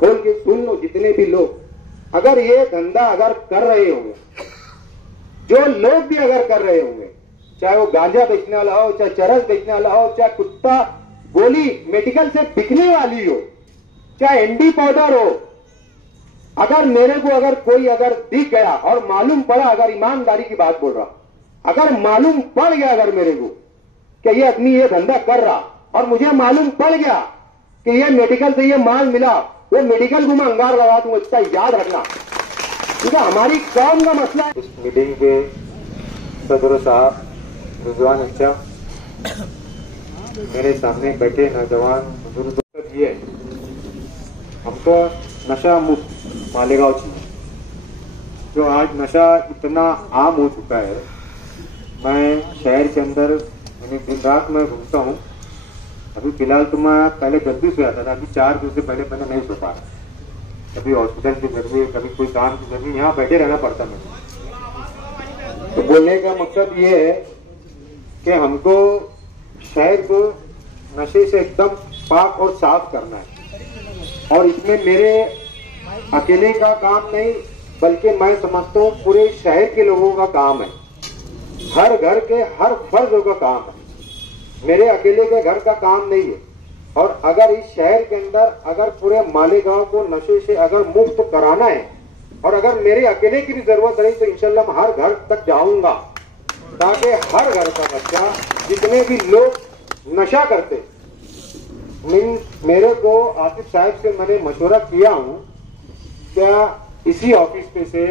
खोल के सुन लो, जितने भी लोग अगर ये धंधा अगर कर रहे होंगे, जो लोग भी अगर कर रहे होंगे, चाहे वो गांजा बेचने वाला हो, चाहे चरस बेचने वाला हो, चाहे कुत्ता गोली मेडिकल से बिकने वाली हो, चाहे एनडी पाउडर हो, अगर मेरे को अगर कोई अगर दिख गया और मालूम पड़ा, अगर ईमानदारी की बात बोल रहा, अगर मालूम पड़ गया अगर मेरे को कि ये आदमी ये धंधा कर रहा और मुझे मालूम पड़ गया कि ये मेडिकल से ये माल मिला, वो मेडिकल को मैं अंगार लगा दूंगा, इसका याद रखना, क्योंकि हमारी कौम का मसला है। इस मीटिंग के सदर साहब रिजवान अच्छा, मेरे सामने बैठे नौजवान बुजुर्ग, ये हमको नशा मुक्त मालेगांव चाहिए। जो आज नशा इतना आम हो चुका है, मैं शहर के अंदर दिन रात में घूमता हूँ। अभी फिलहाल तो मैं पहले जल्दी सो जाता था, अभी 4 दिन से पहले मैंने नहीं सो पा रहा। कभी हॉस्पिटल की जरूरी, कभी कोई काम की जरूरी, यहाँ बैठे रहना पड़ता मुझे। तो बोलने का मकसद ये है कि हमको शहर को नशे से एकदम पाक और साफ करना है, और इसमें मेरे अकेले का काम नहीं, बल्कि मैं समझता हूँ पूरे शहर के लोगों का काम है, हर घर के हर फर्द का काम है, मेरे अकेले के घर का काम नहीं है। और अगर इस शहर के अंदर अगर पूरे मालेगांव को नशे से अगर मुक्त कराना है, और अगर मेरे अकेले की भी जरूरत रही, तो इंशाल्लाह मैं हर घर तक जाऊंगा, ताकि हर घर का बच्चा, जितने भी लोग नशा करते, मेरे को आसिफ साहब से मैंने मशवरा किया हूं, क्या इसी ऑफिस पे से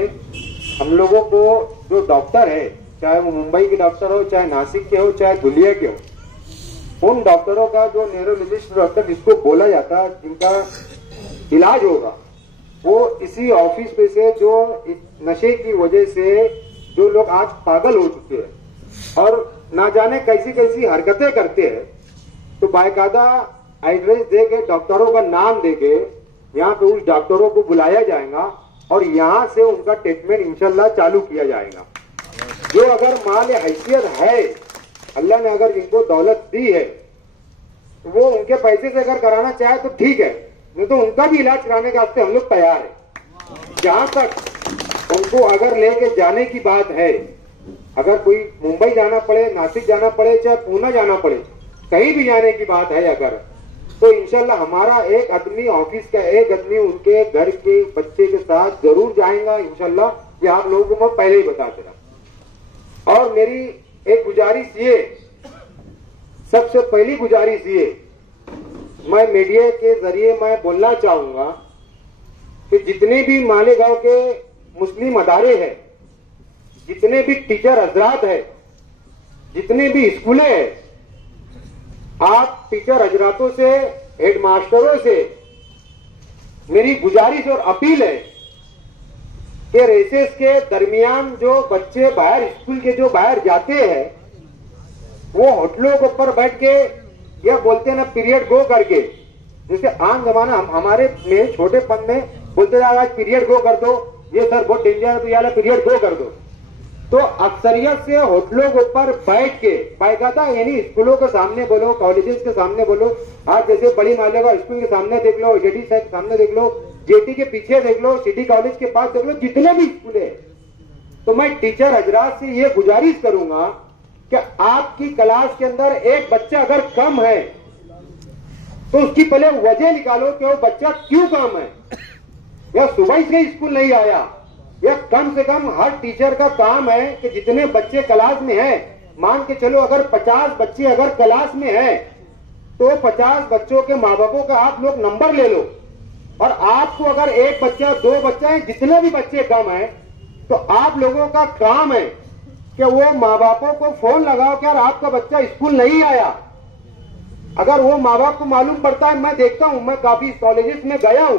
हम लोगों को जो डॉक्टर है, चाहे वो मुंबई के डॉक्टर हो, चाहे नासिक के हो, चाहे धुलिया के हो, उन डॉक्टरों का जो न्यूरोलॉजिस्ट डॉक्टर जिसको बोला जाता है, जिनका इलाज होगा, वो इसी ऑफिस पे से जो नशे की वजह से जो लोग आज पागल हो चुके हैं और ना जाने कैसी कैसी हरकतें करते हैं, तो बाकायदा एड्रेस दे के, डॉक्टरों का नाम दे के यहाँ पे उस डॉक्टरों को बुलाया जाएगा और यहाँ से उनका ट्रीटमेंट इंशाल्लाह चालू किया जाएगा। जो अगर माल हैसियत है, अल्लाह ने अगर इनको दौलत दी है, तो वो उनके पैसे से अगर कराना चाहे तो ठीक है, नहीं तो उनका भी इलाज कराने के वास्ते हम लोग तैयार है। जहां तक उनको अगर लेके जाने की बात है, अगर कोई मुंबई जाना पड़े, नासिक जाना पड़े, चाहे पूना जाना पड़े, कहीं भी जाने की बात है अगर, तो इंशाल्लाह हमारा एक आदमी, ऑफिस का एक आदमी उनके घर के बच्चे के साथ जरूर जाएगा इंशाल्लाह। ये आप लोगों को मैं पहले ही बता दे रहा। और मेरी एक गुजारिश ये, सबसे पहली गुजारिश ये, मैं मीडिया के जरिए मैं बोलना चाहूंगा कि जितने भी मालेगांव के मुस्लिम अदारे हैं, जितने भी टीचर हजरात है, जितने भी स्कूलें हैं, आप टीचर हजरातों से, हेडमास्टरों से मेरी गुजारिश और अपील है कि रेसेस के दरमियान जो बच्चे बाहर, स्कूल के जो बाहर जाते हैं, वो होटलों के ऊपर बैठ के या बोलते हैं ना पीरियड गो करके, जैसे आम जमाना हमारे में छोटेपन में बोलते थे आज पीरियड गो कर दो, ये सर बहुत डेंजर है तो यार पीरियड गो कर दो। तो अक्सरियत से होटलों के ऊपर बैठ के बाकायदा, यानी स्कूलों के सामने बोलो, कॉलेजेस के सामने बोलो, आज जैसे बड़ी मालेगांव स्कूल के सामने देख लो, जेटी साहब के सामने देख लो, जेटी के पीछे देख लो, सिटी कॉलेज के पास देख लो, जितने भी स्कूल है, तो मैं टीचर हजरात से ये गुजारिश करूंगा कि आपकी क्लास के अंदर एक बच्चा अगर कम है तो उसकी पहले वजह निकालो कि वो बच्चा क्यों कम है, या सुबह से स्कूल नहीं आया, या कम से कम हर टीचर का काम है कि जितने बच्चे क्लास में हैं, मान के चलो अगर 50 बच्चे अगर क्लास में हैं, तो 50 बच्चों के माँ बापों का आप लोग नंबर ले लो, और आपको अगर एक बच्चा, 2 बच्चा है, जितने भी बच्चे कम है, तो आप लोगों का काम है कि वो माँ बापों को फोन लगाओ कि यार आपका बच्चा स्कूल नहीं आया। अगर वो माँ बाप को मालूम पड़ता है, मैं देखता हूं, मैं काफी कॉलेजेस में गया हूं,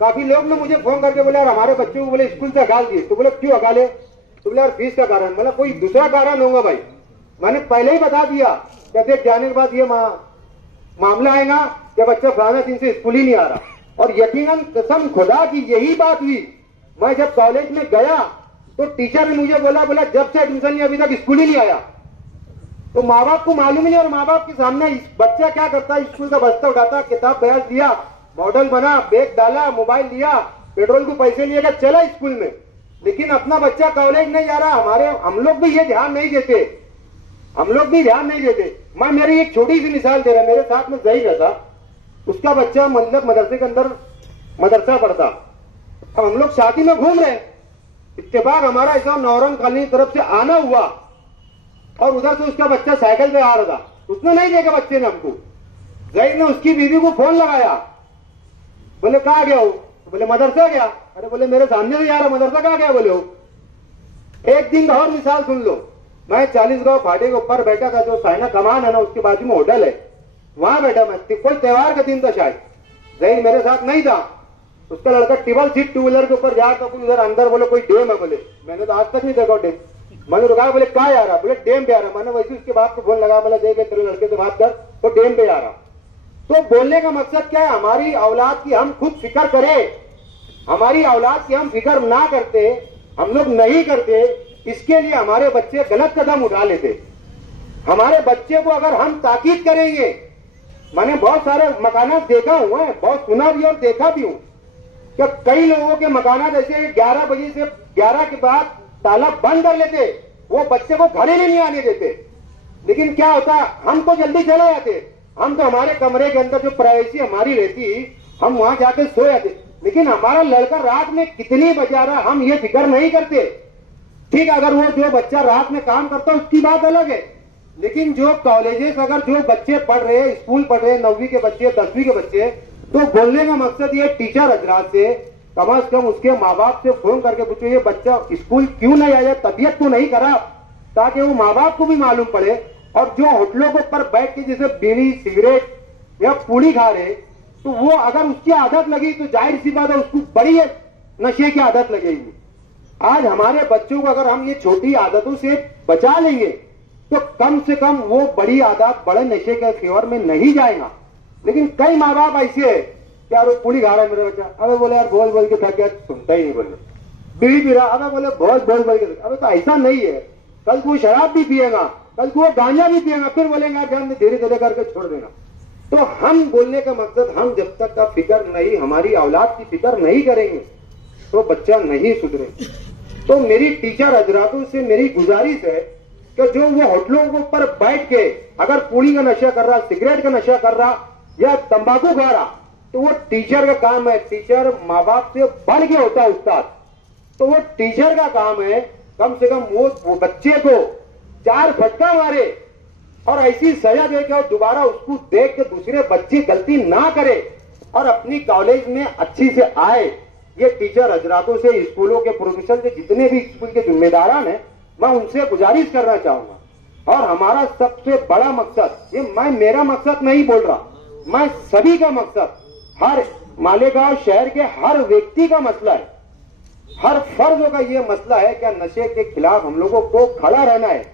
काफी लोग ने मुझे फोन करके बोले यार हमारे बच्चों को बोले स्कूल से हटा दिए, तो बोले क्यों हटा, तो बोले यार फीस का कारण, मतलब कोई दूसरा कारण होगा भाई, मैंने पहले ही बता दिया, कहते जाने के बाद ये मामला आएगा कि बच्चा फलाना दिन से स्कूल ही नहीं आ रहा। और यकीनन कसम खुदा की यही बात हुई। मैं जब कॉलेज में गया तो टीचर ने मुझे बोला जब से एडमिशन नहीं अभी तक स्कूल ही नहीं आया। तो माँ बाप को मालूम ही नहीं, और माँ बाप के सामने बच्चा क्या करता है, स्कूल का बस्ता उठाता, किताब बयाज दिया, मॉडल बना, बैग डाला, मोबाइल लिया, पेट्रोल के पैसे लिए चला स्कूल में, लेकिन अपना बच्चा कॉलेज नहीं जा रहा। हम लोग भी ये ध्यान नहीं देते, हम लोग भी ध्यान नहीं देते। मैं मेरी एक छोटी सी मिसाल दे रहा, मेरे साथ में जही रहता, उसका बच्चा मतलब मदरसे के अंदर मदरसा पढ़ता। अब हम लोग शादी में घूम रहे, इत्तेफाक हमारा ऐसा नौरंग कॉलोनी की तरफ से आना हुआ और उधर से उसका बच्चा साइकिल पे आ रहा था। उसने नहीं देखा बच्चे ने हमको, जहीद ने उसकी बीवी को फोन लगाया, बोले कहाँ गया हो? बोले मदरसा गया। अरे बोले मेरे सामने से जा रहा, मदरसा कहाँ गया? बोले हो। एक दिन का और मिसाल सुन लो, मैं 40 गांव फाटे के ऊपर बैठा था, जो साइना कमान है ना उसके बाजू में होटल है, वहां बैठा मैं। कोई त्योहार का दिन था शायद, जहीद मेरे साथ नहीं था। उसका लड़का टेबल सीट टू व्हीलर के ऊपर जा रहा था, उधर अंदर बोले कोई डैम है। बोले मैंने तो आज तक नहीं देखा डैम। मैंने रुका, बोले कहाँ जा रहा? बोले डैम पे आ रहा। मैंने वैसे उसके बाप को फोन लगा, बोला देख तेरे लड़के से बात कर, तो डैम पे आ रहा। तो बोलने का मकसद क्या है? हमारी औलाद की हम खुद फिक्र करें। हमारी औलाद की हम फिक्र ना करते, हम लोग नहीं करते, इसके लिए हमारे बच्चे गलत कदम उठा लेते। हमारे बच्चे को अगर हम ताकीद करेंगे, मैंने बहुत सारे मकानात देखा हुआ है, बहुत सुना भी और देखा भी हूं कि कई लोगों के मकानात ऐसे 11 बजे से 11 के बाद ताला बंद कर लेते, वो बच्चे को घर ही नहीं आने देते। लेकिन क्या होता, हम तो जल्दी चले जाते, हम तो हमारे कमरे के अंदर जो प्राइवेसी हमारी रहती, हम वहां जाके सो जाते। लेकिन हमारा लड़का रात में कितनी बजा रहा, हम ये फिक्र नहीं करते। ठीक, अगर वो जो बच्चा रात में काम करता है उसकी बात अलग है, लेकिन जो कॉलेजेस अगर जो बच्चे पढ़ रहे हैं, स्कूल पढ़ रहे हैं, 9वीं के बच्चे, 10वीं के बच्चे, तो बोलने का मकसद ये टीचर हजरात से कम से कम उसके माँ बाप से फोन करके पूछो ये बच्चा स्कूल क्यों नहीं आया, तबीयत तो नहीं खराब, ताकि वो माँ बाप को भी मालूम पड़े। और जो होटलों के ऊपर बैठ के जैसे बीड़ी सिगरेट या पूड़ी खा रहे, तो वो अगर उसकी आदत लगी तो जाहिर सी बात है उसको बड़ी नशे की आदत लगेगी। आज हमारे बच्चों को अगर हम ये छोटी आदतों से बचा लेंगे तो कम से कम वो बड़ी आदत, बड़े नशे के फेवर में नहीं जाएगा। लेकिन कई माँ बाप ऐसे है कि यार वो पूरी खा रहा है मेरा बच्चा, अबे बोले यार बोल बोल के थक गया, सुनता ही नहीं। बोले बीड़ी पी रहा, अबे बोले बहुत बोल बोल के, अबे तो ऐसा नहीं है, कल को शराब भी पिएगा, कल को गांजा भी पिएगा, फिर बोलेंगे यार ध्यान धीरे धीरे करके छोड़ देना। तो हम बोलने का मकसद, हम जब तक का फिक्र नहीं, हमारी औलाद की फिक्र नहीं करेंगे तो बच्चा नहीं सुधरे। तो मेरी टीचर हजरातों से मेरी गुजारिश है कि जो वो होटलों के ऊपर बैठ के अगर पूड़ी का नशा कर रहा, सिगरेट का नशा कर रहा या तंबाकू खा रहा, तो वो टीचर का काम है। टीचर माँ बाप से बढ़ के होता है उस्ताद, तो वो टीचर का काम है कम से कम वो बच्चे को 4 फटका मारे और ऐसी सजा दे के दोबारा उसको देख के दूसरे बच्चे गलती ना करे और अपनी कॉलेज में अच्छी से आए। ये टीचर हजरातों से, स्कूलों के प्रोफेसर से, जितने भी स्कूल के जिम्मेदारान हैं, मैं उनसे गुजारिश करना चाहूंगा। और हमारा सबसे बड़ा मकसद, ये मैं मेरा मकसद नहीं बोल रहा, मैं सभी का मकसद, हर मालेगांव शहर के हर व्यक्ति का मसला है, हर फर्ज का ये मसला है क्या नशे के खिलाफ हम लोगों को खड़ा रहना है।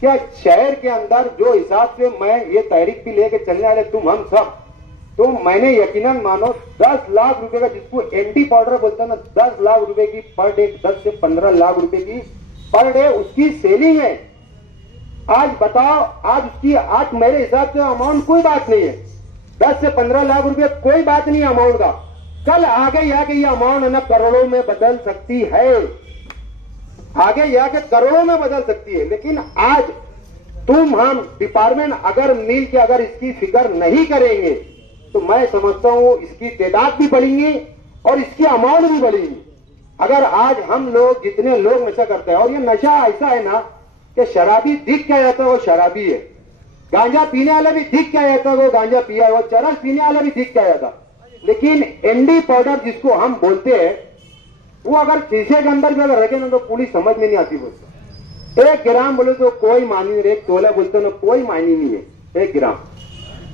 क्या शहर के अंदर जो हिसाब से मैं ये तहरीक भी लेके चलने वाले तुम हम सब, तो मैंने यकीनन मानो 10 लाख रुपए का, जिसको एंटी पाउडर बोलते हैं ना, 10 लाख रुपए की पर डे, 10 से 15 लाख रुपए की पर डे उसकी सेलिंग है। आज बताओ, आज उसकी, आज मेरे हिसाब से अमाउंट कोई बात नहीं है, 10 से 15 लाख रुपए कोई बात नहीं अमाउंट का। कल आगे आके ये अमाउंट ना करोड़ों में बदल सकती है, आगे जाके करोड़ों में बदल सकती है। लेकिन आज तुम हम डिपार्टमेंट अगर मिल के अगर इसकी फिक्र नहीं करेंगे तो मैं समझता हूं इसकी तादाद भी बढ़ेगी और इसकी अमाउंट भी बढ़ेगी। अगर आज हम लोग, जितने लोग नशा करते हैं, और ये नशा ऐसा है ना कि शराबी दिख क्या जाता है वो शराबी है, गांजा पीने वाला भी दिख क्या जाता है वो गांजा पिया है, वो चरस पीने वाला भी दिख क्या जाता। लेकिन एंडी पाउडर जिसको हम बोलते हैं, वो अगर शीशे के अंदर भी अगर रखे ना तो पुलिस समझ में नहीं आती। बोलते 1 ग्राम बोले तो कोई मानी नहीं, 1 तोला बोलते ना कोई मायने नहीं है 1 ग्राम।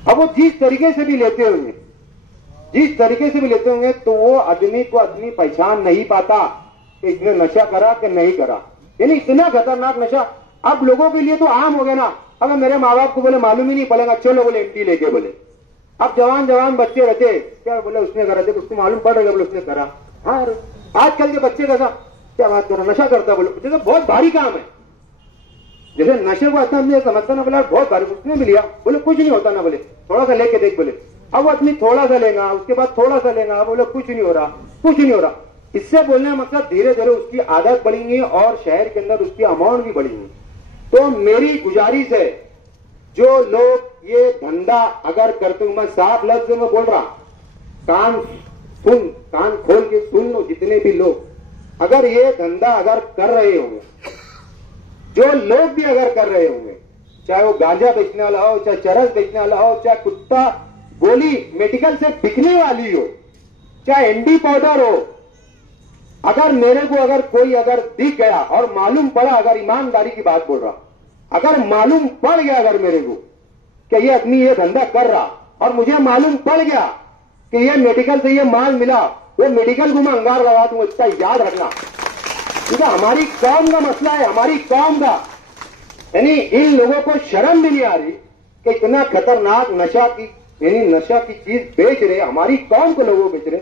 अब वो जिस तरीके से भी लेते होंगे, जिस तरीके से भी लेते होंगे, तो वो आदमी को आदमी पहचान नहीं पाता कि इसने नशा करा कि नहीं करा। यानी इतना खतरनाक नशा अब लोगों के लिए तो आम हो गया ना। अगर मेरे माँ बाप को बोले मालूम ही नहीं पड़ेगा, चलो बोले एमटी लेके, बोले अब जवान जवान बच्चे रहते क्या, बोले उसने करा थे, उसको मालूम पड़ रहा, बोले उसने करा। हाँ, आजकल के बच्चे कैसा क्या बात कर रहा, नशा करता, बोले जैसे बहुत भारी काम है, जैसे नशे को इतना समझता ना, बोला बहुत भारी, उसने भी लिया, बोले कुछ नहीं होता ना, बोले थोड़ा सा लेके देख, बोले अब वो आदमी थोड़ा सा लेगा, उसके बाद थोड़ा सा लेगा, बोले कुछ नहीं हो रहा, कुछ नहीं हो रहा। इससे बोलने का मकसद धीरे धीरे उसकी आदत बढ़ेंगी और शहर के अंदर उसकी अमाउंट भी बढ़ेंगी। तो मेरी गुजारिश है, जो लोग ये धंधा अगर करते हो, मैं साफ लफ्ज में बोल रहा, कान खोल के सुन लो, जितने भी लोग अगर ये धंधा अगर कर रहे होंगे, जो लोग भी अगर कर रहे होंगे, चाहे वो गांजा बेचने वाला हो, चाहे चरस बेचने वाला हो, चाहे कुत्ता गोली मेडिकल से बिकने वाली हो, चाहे एनडी पाउडर हो, अगर मेरे को अगर कोई अगर दिख गया और मालूम पड़ा, अगर ईमानदारी की बात बोल रहा, अगर मालूम पड़ गया अगर मेरे को कि ये आदमी ये धंधा कर रहा और मुझे मालूम पड़ गया कि ये मेडिकल से ये माल मिला, वो मेडिकल को मैं अंगार लगा दूंगा, इसका याद रखना। क्योंकि हमारी कौम का मसला है, हमारी कौम का, यानी इन लोगों को शर्म भी नहीं आ रही कि इतना खतरनाक नशा की चीज बेच रहे, हमारी कौम को लोगों बेच रहे।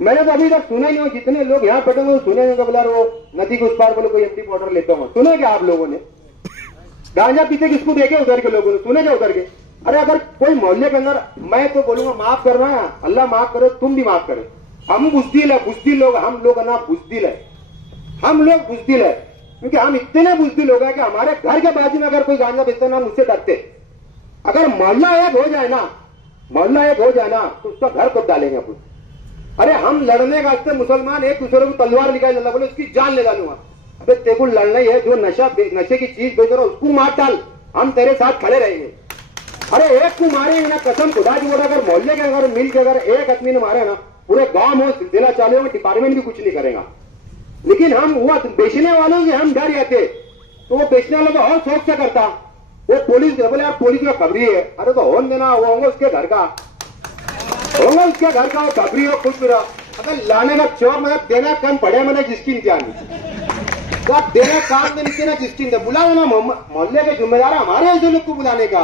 मैंने तो अभी तक सुना ही नहीं, जितने लोग यहाँ बैठे हुए सुने नहीं, बोला वो नदी के उस पार बोले कोई एमटी पाउडर लेता हूँ, सुने क्या आप लोगों ने? गांजा पीते किसको देखे उधर के लोगों ने, सुने क्या उधर के? अरे अगर कोई मोहल्ले के अंदर, मैं तो बोलूंगा माफ करना है, अल्लाह माफ करे, तुम भी माफ करे, हम बुज़दिल है, बुज़दिल लोग, हम लोग ना बुज़दिल है, हम लोग बुज़दिल है, क्योंकि हम इतने बुज़दिल हो गए कि हमारे घर के बाजू में अगर कोई गांजा बेचता ना, मुझसे डरते। अगर मोहल्ला एक हो जाए ना, मोहल्ला एक हो जाए ना, तो उसका घर खुद डालेंगे अपन। अरे हम लड़ने का से मुसलमान एक दूसरे को तलवार निकाल डाला, बोले उसकी जान ले डालूंगा। अबे तेरे को लड़ना ही है, जो नशे की चीज बेच रहा उसको मार डाल, हम तेरे साथ खड़े रहेंगे। अरे एक को मारेंगे ना, कसम खुदा की बोल, अगर मोहल्ले के अगर मिल के अगर एक आदमी ने मारे ना, पूरे गांव में जिला चालू में डिपार्टमेंट भी कुछ नहीं करेगा। लेकिन हम वो बेचने वालों से हम डर जाते, तो वो बेचने वालों को और शौक से करता। वो पुलिस बोले यार पुलिस का खबरी है, अरे तो होन देना, वो होंगे उसके घर का, होंगे उसके घर का, वो खबरी हो कुछ भी रहा। अगर लाने का चौक मतलब देना कम पड़े, मैंने जिसकी इंतजाम तो आप देना काम में नीचे ना जिसकी बुलाओ ना, मोहल्ले के जिम्मेदार हमारे ऐसे लोग को बुलाने का,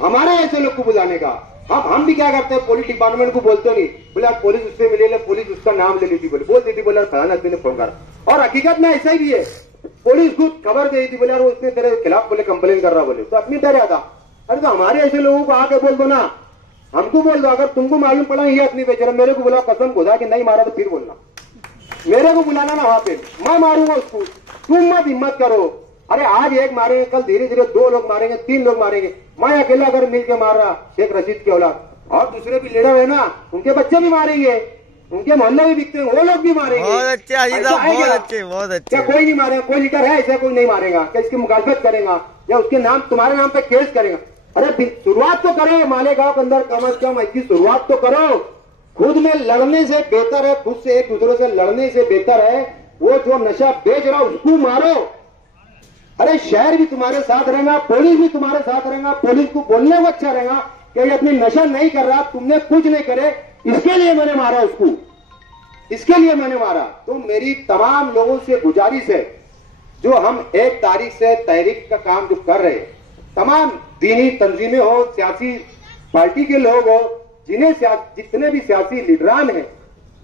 हमारे ऐसे लोग को बुलाने का। हम भी क्या करते हैं, पुलिस डिपार्टमेंट को बोलते नहीं, बोले आप पुलिस उससे मिले, पुलिस उसका नाम ले लीजिए, बोल देती, बोला फलाना आदमी ने फोन कर, और हकीकत में ऐसा ही भी है, पुलिस खुद खबर दे दी, बोले यार उसने तेरे खिलाफ बोले कंप्लेन कर रहा, बोले तो अपनी डर आता। अरे तो हमारे ऐसे लोगों को आके बोल दो ना, हमको बोल दो, अगर तुमको मालूम पड़ा ये अपनी बेचारा, मेरे को बोला कसम खुदा कि नहीं मारा तो फिर बोलना, मेरे को बुलाना ना वहां पे, मैं मारूंगा उसको, तुम मत हिम्मत करो। अरे आज एक मारेंगे, कल धीरे धीरे 2 लोग मारेंगे, 3 लोग मारेंगे, मैं अकेला अगर मिलकर मार रहा शेख रशीद की औलाद, और दूसरे भी लीडर है ना, उनके बच्चे भी मारेंगे, उनके मोहल्ले भी बिकते हैं, वो लोग भी मारेंगे। बहुत अच्छे अजीत साहब, बहुत अच्छे, बहुत अच्छे। क्या कोई नहीं मारेगा? कोई लीडर है ऐसा कोई नहीं मारेगा क्या? इसकी मुखालफत करेगा या उसके नाम तुम्हारे नाम पे केस करेगा? अरे शुरुआत तो करो, मालेगांव के अंदर कम से कम इसकी शुरुआत तो करो। खुद में लड़ने से बेहतर है, खुद से एक दूसरे से लड़ने से बेहतर है वो जो नशा बेच रहा उसको मारो। अरे शहर भी तुम्हारे साथ रहेगा, पुलिस भी तुम्हारे साथ रहेगा, पुलिस को बोलने को अच्छा रहेगा कि ये अपनी नशा नहीं कर रहा, तुमने कुछ नहीं करे, इसके लिए मैंने मारा उसको, इसके लिए मैंने मारा। तो मेरी तमाम लोगों से गुजारिश है, जो हम 1 तारीख से तहरीक का काम जो कर रहे हैं, तमाम दीनी तंजीमें हो, सियासी पार्टी के लोग हो, जितने भी सियासी लीडरान हैं,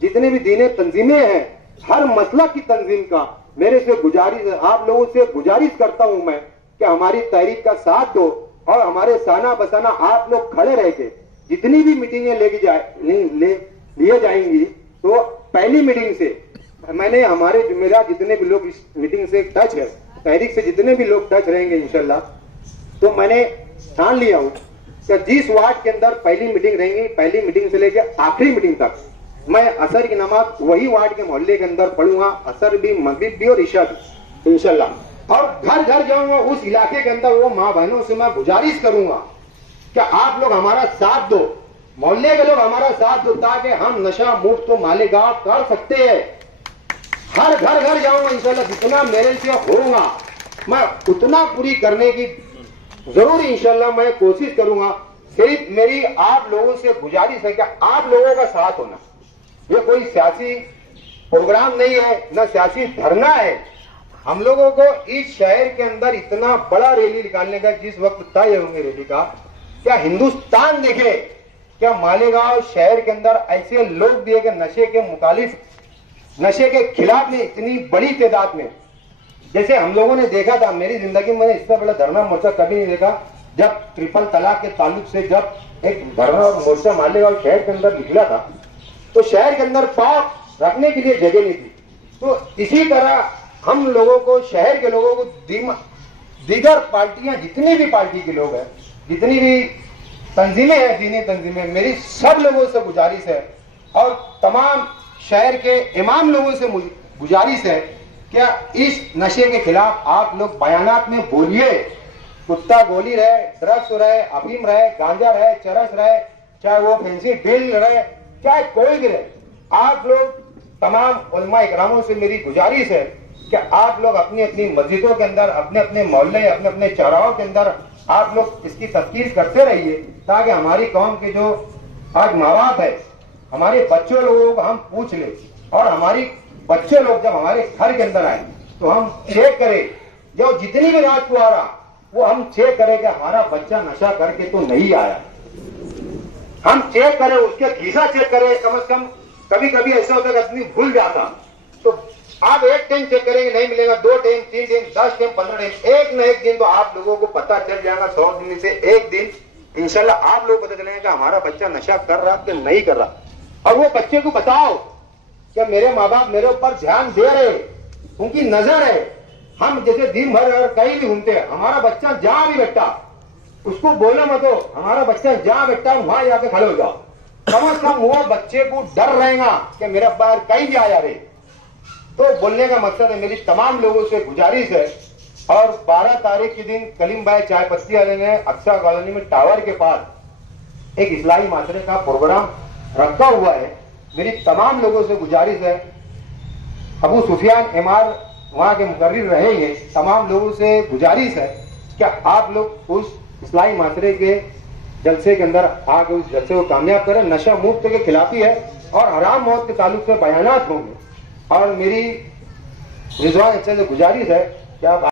जितने भी दीनी तंजीमें हैं, हर मसला की तंजीम का मेरे से गुजारिश है, आप लोगों से गुजारिश करता हूं मैं कि हमारी तहरीक का साथ दो और हमारे साना बसाना आप लोग खड़े रह के जितनी भी मीटिंगें लिए जाएंगी, तो पहली मीटिंग से मैंने हमारे जिम्मेदार जितने भी लोग इस मीटिंग से टच है, तहरीक से जितने भी लोग टच रहेंगे इंशाल्लाह, तो मैंने ठान लिया हूं कि जिस वार्ड के अंदर पहली मीटिंग रहेंगी, पहली मीटिंग से लेकर आखिरी मीटिंग तक मैं असर की नमाज वही वार्ड के मोहल्ले के अंदर पढ़ूंगा, असर भी, मगरिब भी और इशा भी इंशाल्लाह। और घर घर जाऊंगा, उस इलाके के अंदर वो माँ बहनों से मैं गुजारिश करूंगा कि आप लोग हमारा साथ दो, मोहल्ले के लोग हमारा साथ दो, ताकि हम नशा मुक्त तो मालेगांव कर सकते हैं। हर घर जाऊंगा इंशाल्लाह, जितना मेरे से होगा मैं उतना पूरी करने की जरूर इंशाल्लाह मैं कोशिश करूंगा। सिर्फ मेरी आप लोगों से गुजारिश है कि आप लोगों का साथ होना, ये कोई सियासी प्रोग्राम नहीं है, न सियासी धरना है। हम लोगों को इस शहर के अंदर इतना बड़ा रैली निकालने का जिस वक्त तय होंगे रैली का, क्या हिंदुस्तान देखे, क्या मालेगांव शहर के अंदर ऐसे लोग भी है कि नशे के मुखालिफ, नशे के खिलाफ में इतनी बड़ी तादाद में, जैसे हम लोगों ने देखा था, मेरी जिंदगी में मैंने इससे बड़ा धरना मोर्चा कभी नहीं देखा। जब ट्रिपल तलाक के ताल्लुक से जब एक धरना और मोर्चा मालेगांव शहर के अंदर निकला था, तो शहर के अंदर पाँव रखने के लिए जगह नहीं थी। तो इसी तरह हम लोगों को, शहर के लोगों को, दीगर पार्टियां, जितनी भी पार्टी के लोग हैं, जितनी भी तंजीमें हैं, दीनी तंजीमें, मेरी सब लोगों से गुजारिश है और तमाम शहर के इमाम लोगों से गुजारिश है, क्या इस नशे के खिलाफ आप लोग बयानात में बोलिए। कुत्ता गोली रहे, ड्रग्स रहे, अफीम रहे, गांजा रहे, चरस रहे, चाहे वो फैंसी ड्रिल रहे, चाहे कोई भी रहे, आप लोग तमाम उलमा इकरामों से मेरी गुजारिश है कि आप लोग अपनी अपनी मस्जिदों के अंदर, अपने अपने मोहल्ले, अपने अपने चौराहों के अंदर आप लोग इसकी तफ्तीश करते रहिए, ताकि हमारी कौम के जो आज माँ बाप है, हमारे बच्चों लोगों को हम पूछ ले, और हमारी बच्चे लोग जब हमारे घर के अंदर आए तो हम चेक करें, जो जितनी भी रात को आ रहा वो हम चेक करें कि हमारा बच्चा नशा करके तो नहीं आया। हम चेक करें, उसके खीसा चेक करें, कम से कम कभी कभी ऐसा होता है आदमी भूल जाता, तो आप एक टाइम चेक करेंगे नहीं मिलेगा, 2 टाइम, 3 टाइम, 10 टाइम, 15 टाइम, एक न एक दिन तो आप लोगों को पता चल जाएगा। 100 दिन से एक दिन इंशाल्लाह आप लोग पता चलेगा कि हमारा बच्चा नशा कर रहा कि नहीं कर रहा। और वो बच्चे को बताओ कि मेरे माँ बाप मेरे ऊपर ध्यान दे रहे, उनकी नजर है। हम जैसे दिन भर और कहीं भी घूमते हैं, हमारा बच्चा जहां भी बैठा उसको बोलो मत हो, हमारा बच्चा जहां बैठा वहां जाके खड़े हो जाओ, कम से कम वो बच्चे को डर रहेगा कि मेरा बाहर कहीं भी आया रहे। तो बोलने का मकसद है, मेरी तमाम लोगों से गुजारिश है। और 12 तारीख के दिन कलीम भाई चाय पत्ती वाले ने अक्सा कॉलोनी में टावर के पास एक इस्लाही माशरे का प्रोग्राम रखा हुआ है। मेरी तमाम लोगों से गुजारिश है, अबू सुफियान एमआर वहां के मुकर्रिर रहे हैं, तमाम लोगों से गुजारिश है कि आप लोग उस इस्लाही माशरे के जलसे के अंदर आके उस जलसे को कामयाब करें। नशा मुक्त के खिलाफ ही है और हराम मौत के ताल्लुक से बयानात होंगे। और मेरी रिजवान अच्छा से गुजारिश है कि आप